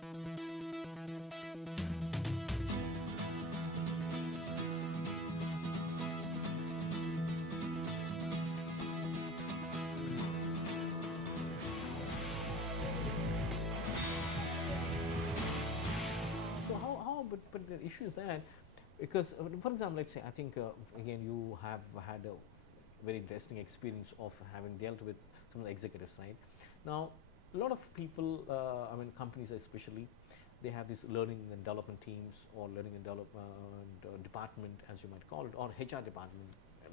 So but the issue is that, because for example, let's say, I think again you have had a very interesting experience of having dealt with some of the executives, right? Now, a lot of people, I mean companies especially, they have these learning and development teams, or learning and development department, as you might call it, or HR department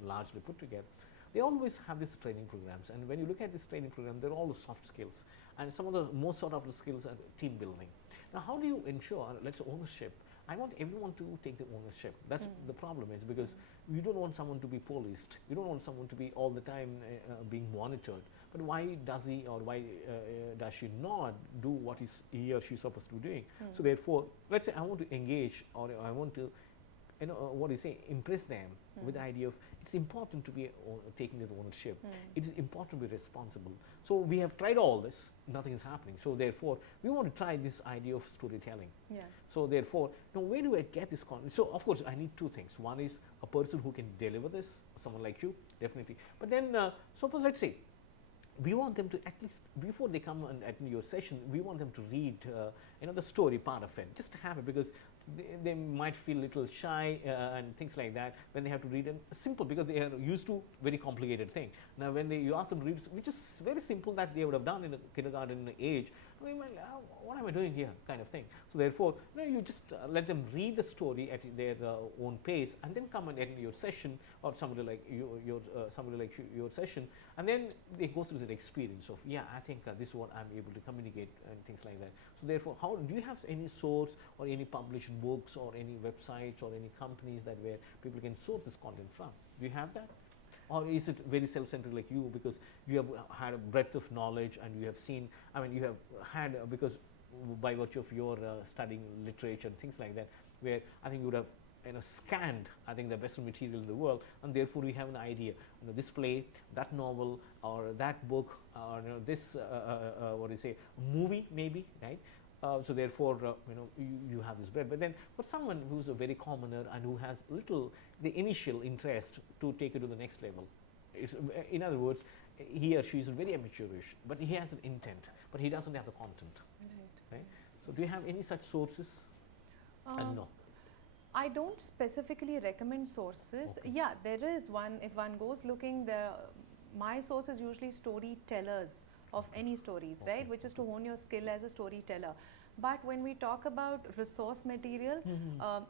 largely put together. They always have these training programs, and when you look at this training program, they're all the soft skills, and some of the most sought after skills are team building. Now, how do you ensure, let's say, ownership? I want everyone to take the ownership. That's the problem is, because you don't want someone to be policed. You don't want someone to be all the time being monitored. But why does he or why does she not do what is he or she is supposed to be doing? So therefore, let's say I want to engage, or I want to, what do you say, impress them with the idea of it's important to be taking the ownership. It is important to be responsible. So we have tried all this, nothing is happening. So therefore, we want to try this idea of storytelling. Yeah. So therefore, now where do I get this content? So of course, I need two things. One is a person who can deliver this, someone like you, definitely. But then, suppose let's say, we want them to, at least before they come and attend your session, we want them to read the story part of it, just to have it, because they might feel a little shy and things like that when they have to read it simple, because they are used to very complicated thing. Now when you ask them to read, which is very simple, that they would have done in a kindergarten age, they might, what am I doing here, kind of thing. So therefore, you just let them read the story at their own pace, and then come and attend your session, or somebody like your session, and then they go through the experience of, yeah, I think this is what I'm able to communicate, and things like that. So therefore, how do you have any source or any published books or any websites or any companies that where people can source this content from? Do you have that? Or is it very self-centered like you, because you have had a breadth of knowledge, and you have seen, I mean, you have had, because by virtue of your studying literature and things like that, where I think you would have scanned, I think, the Western material in the world, and therefore we have an idea, this play, that novel, or that book, or this what do you say, movie maybe, right? So therefore, you have this breadth. But then for someone who's a very commoner and who has little the initial interest to take it to the next level, it's, in other words, he or she is very amateurish, but he has an intent, but he doesn't have the content. Right? So do you have any such sources? And no. I don't specifically recommend sources. Okay. Yeah, there is one. If one goes looking, my source is usually storytellers of any stories, Okay. right? Which is to hone your skill as a storyteller. But when we talk about resource material,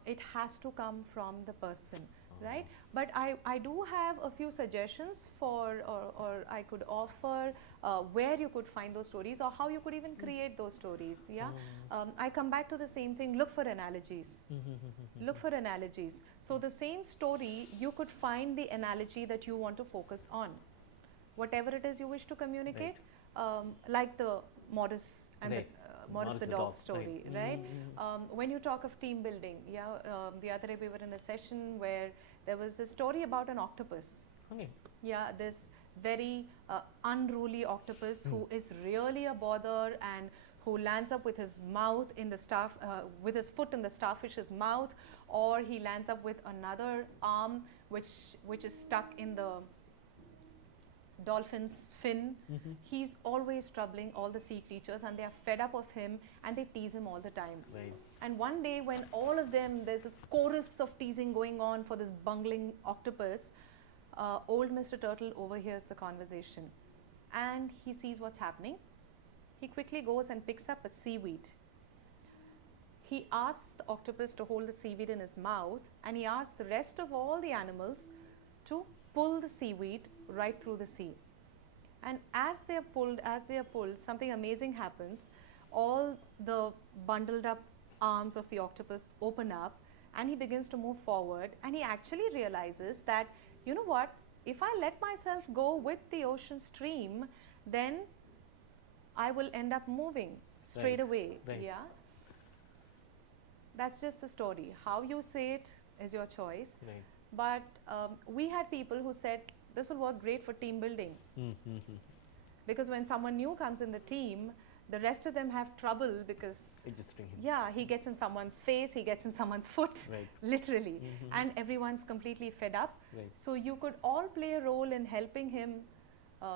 it has to come from the person, right? But I do have a few suggestions for, or I could offer where you could find those stories, or how you could even create those stories. Yeah, I come back to the same thing. Look for analogies. Look for analogies. So the same story, you could find the analogy that you want to focus on, whatever it is you wish to communicate. Like the Morris and the Morris the dog story, right? When you talk of team building, yeah, the other day we were in a session where there was a story about an octopus. Okay. Yeah, this very unruly octopus who is really a bother, and who lands up with his mouth in the with his foot in the starfish's mouth, or he lands up with another arm which is stuck in the dolphin's fin. He's always troubling all the sea creatures, and they are fed up of him, and they tease him all the time. Right. And one day, when all of them, there's this chorus of teasing going on for this bungling octopus, old Mr. Turtle overhears the conversation, and he sees what's happening. He quickly goes and picks up a seaweed. He asks the octopus to hold the seaweed in his mouth, and he asks the rest of all the animals to pull the seaweed right through the sea. And as they are pulled, something amazing happens. All the bundled up arms of the octopus open up, and he begins to move forward, and he actually realizes that, you know what, if I let myself go with the ocean stream, then I will end up moving straight away. Right. Yeah. That's just the story. How you say it is your choice. Right. But we had people who said this will work great for team building. Because when someone new comes in the team, The rest of them have trouble because Adjusting him. yeah, he gets in someone's face, he gets in someone's foot, Right. literally, Mhm. and everyone's completely fed up. Right. So you could all play a role in helping him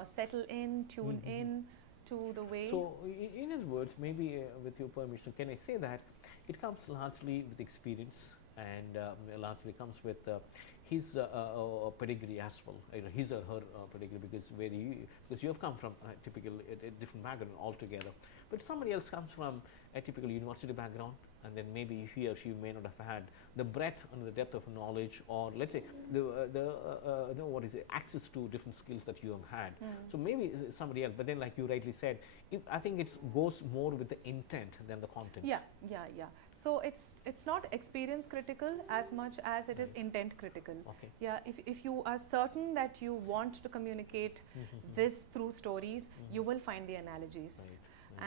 settle in, tune Mhm. in to the way. So, in his words, maybe with your permission, can I say that it comes largely with experience and largely comes with his pedigree as well, his or her pedigree, because because you have come from a typical a different background altogether, but somebody else comes from a typical university background, and then maybe he or she may not have had the breadth and the depth of knowledge, or let's say what is it, access to different skills that you have had. So maybe somebody else, but then like you rightly said, I think it goes more with the intent than the content. Yeah. So it's not experience critical as much as it is intent critical. Okay. Yeah, if you are certain that you want to communicate this through stories, you will find the analogies. Right.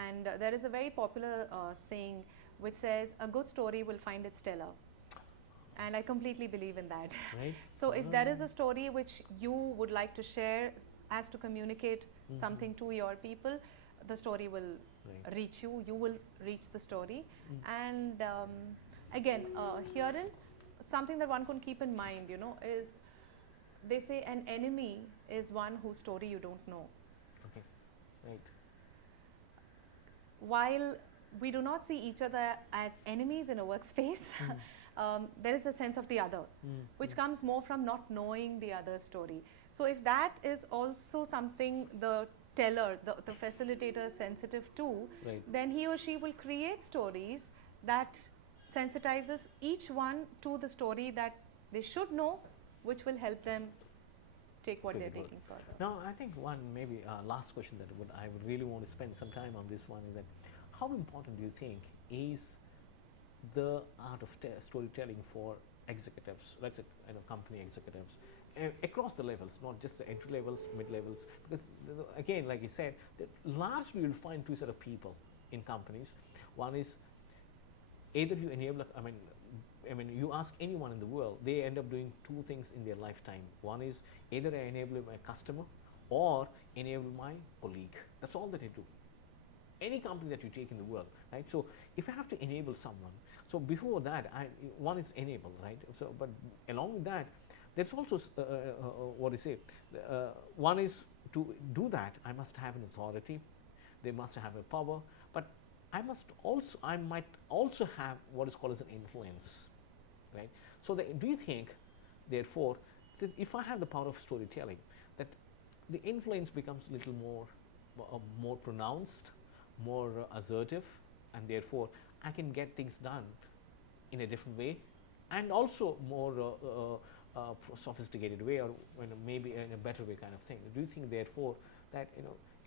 And there is a very popular saying which says, a good story will find its teller. And I completely believe in that. Right. So if there is a story which you would like to share as to communicate something to your people, the story will Right. reach you, you will reach the story. And again, herein, something that one can keep in mind, is they say an enemy is one whose story you don't know. Okay. Right. While we do not see each other as enemies in a workspace, there is a sense of the other, which comes more from not knowing the other's story. So if that is also something the teller, the facilitator is sensitive to, Right. then he or she will create stories that sensitizes each one to the story that they should know, which will help them take what Pretty they're good. taking further. Now, I think one maybe last question that I would really want to spend some time on this one is that how important do you think is the art of storytelling for executives, let's say company executives, across the levels, not just the entry levels, mid levels, because again, like you said, that largely you'll find two set of people in companies. One is either you enable, I mean, you ask anyone in the world, they end up doing two things in their lifetime. One is either I enable my customer or enable my colleague. That's all that I do. Any company that you take in the world, right? So if I have to enable someone, so before that, one is enable, right? So, but along with that, there's also what do you say? One is to do that, I must have an authority. They must have a power, but I might also have what is called as an influence, right? So do you think, therefore, that if I have the power of storytelling, that the influence becomes a little more pronounced, more assertive, and therefore I can get things done in a different way, and also more sophisticated way, or maybe in a better way kind of thing. Do you think, therefore, that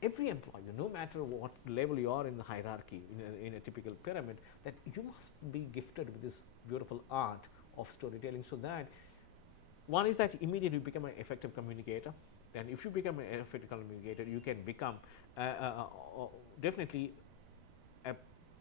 every employee, no matter what level you are in the hierarchy, in a typical pyramid, that you must be gifted with this beautiful art of storytelling, so that one is that immediately you become an effective communicator, and if you become an effective communicator, you can become definitely a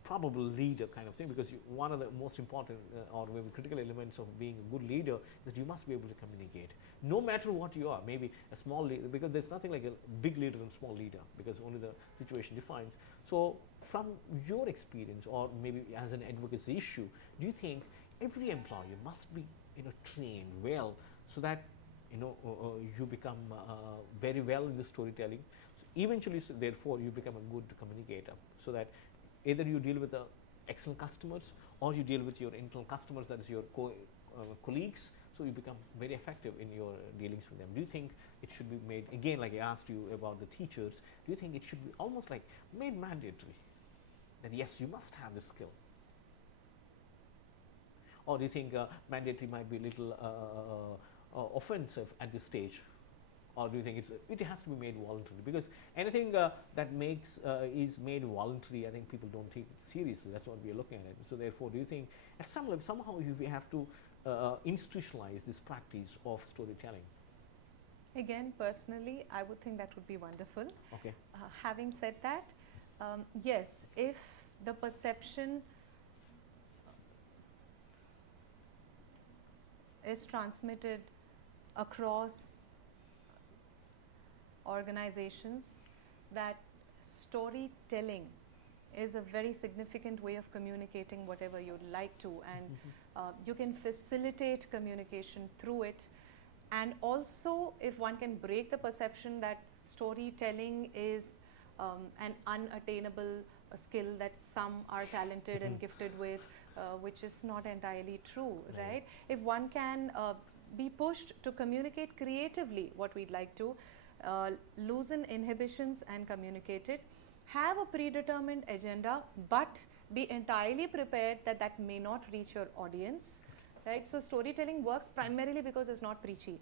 probable leader kind of thing, because one of the most important or maybe critical elements of being a good leader is that you must be able to communicate, no matter what you are. Maybe a small leader, because there's nothing like a big leader and small leader, because only the situation defines. So from your experience, or maybe as an advocacy issue, do you think every employee must be trained well, so that you become very well in the storytelling, so eventually, so therefore you become a good communicator, so that either you deal with the excellent customers, or you deal with your internal customers, that is your colleagues, so you become very effective in your dealings with them. Do you think it should be made, again, like I asked you about the teachers, do you think it should be almost like made mandatory, that yes, you must have this skill? Or do you think mandatory might be a little offensive at this stage? Or do you think it has to be made voluntary? Because anything that is made voluntary, I think people don't take it seriously. That's what we are looking at. So therefore, do you think at some level, somehow we have to institutionalize this practice of storytelling? Again, personally, I would think that would be wonderful. Okay. Having said that, yes, if the perception is transmitted across organizations that storytelling is a very significant way of communicating whatever you'd like to, and you can facilitate communication through it. And also, if one can break the perception that storytelling is an unattainable skill that some are talented and gifted with, which is not entirely true, right? If one can be pushed to communicate creatively what we'd like to, loosen inhibitions and communicate it, have a predetermined agenda, but be entirely prepared that that may not reach your audience, right? So storytelling works primarily because it's not preachy.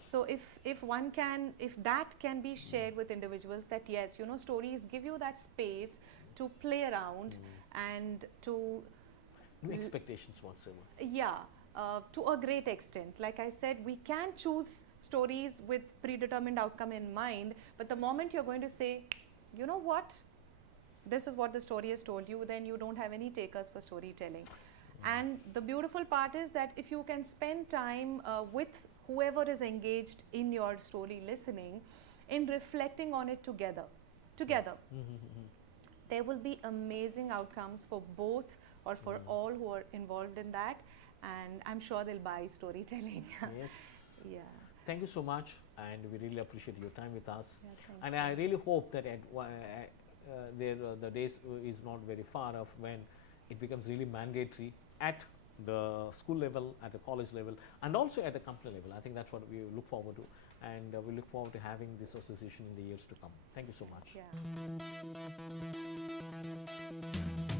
So if one can, if that can be shared with individuals, that yes, you know, stories give you that space to play around and to No expectations whatsoever. yeah, to a great extent. Like I said, we can choose stories with predetermined outcome in mind, but the moment you're going to say, you know what, this is what the story has told you, then you don't have any takers for storytelling. And the beautiful part is that if you can spend time with whoever is engaged in your story listening, in reflecting on it together, there will be amazing outcomes for both or for all who are involved in that, and I'm sure they'll buy storytelling. Yes. Yeah. Thank you so much, and we really appreciate your time with us. Yeah, thank And you. I really hope that the days is not very far off when it becomes really mandatory at the school level, at the college level, and also at the company level. I think that's what we look forward to, and we look forward to having this association in the years to come. Thank you so much. Yeah.